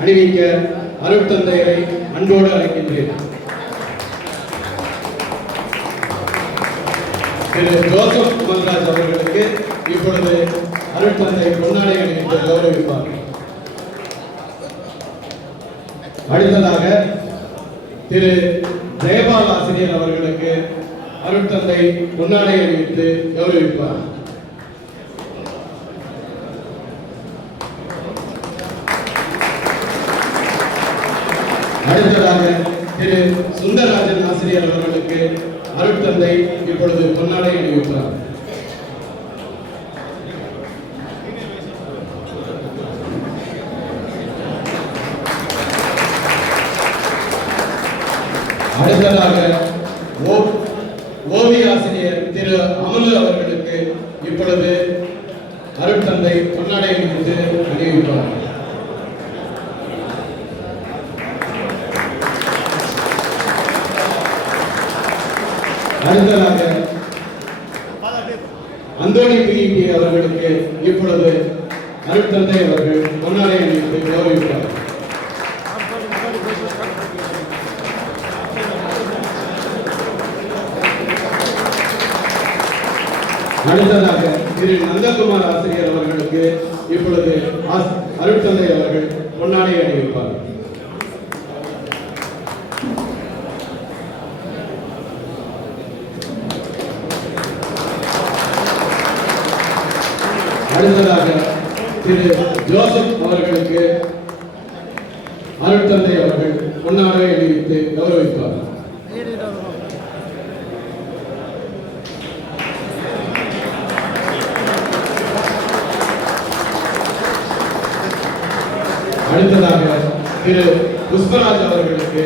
அணிவிக்க அருட்தந்தையரை அன்போடு அழைக்கின்றேன். திரு ஜோசப் குமல்ராஜ் அவர்களுக்கு இப்பொழுது அருட்தந்தை பொன்னாடை அணிவித்து கௌரவிப்பார். அடுத்ததாக திரு ஜெயபால் ஆசிரியர் அவர்களுக்கு அருட்தந்தை பொன்னாடை அணிவித்து கௌரவிப்பார். அடுத்ததாக திரு சுந்தரராஜன் ஆசிரியர் அவர்களுக்கு அருட்தந்தை இப்பொழுது பொன்னாடை அணிவித்தார். அடுத்ததாக ஓவிய ஆசிரியர் திரு அமலு அவர்களுக்கு இப்பொழுது அருட்தந்தை பொன்னாடை அணிவித்து அணிவிப்பார். அடுத்ததாக அந்தோணி பிஇடி அவர்களுக்கு இப்பொழுது அருட்தந்தை அவர்கள் பொன்னாடை அணிவித்து கௌரவிப்பார். அடுத்ததாக திரு நந்தகுமார் ஆசிரியர் அவர்களுக்கு இப்பொழுது அருட்தந்தை அவர்கள் பொன்னாடை அணிவிப்பார். அடுத்ததாக திரு ஜோசப் அவர்களுக்கு அருட்தந்தை அவர்கள் பொன்னாடை அணிவித்து கௌரவிப்பார். அடுத்ததாக திரு புஷ்பராஜ் அவர்களுக்கு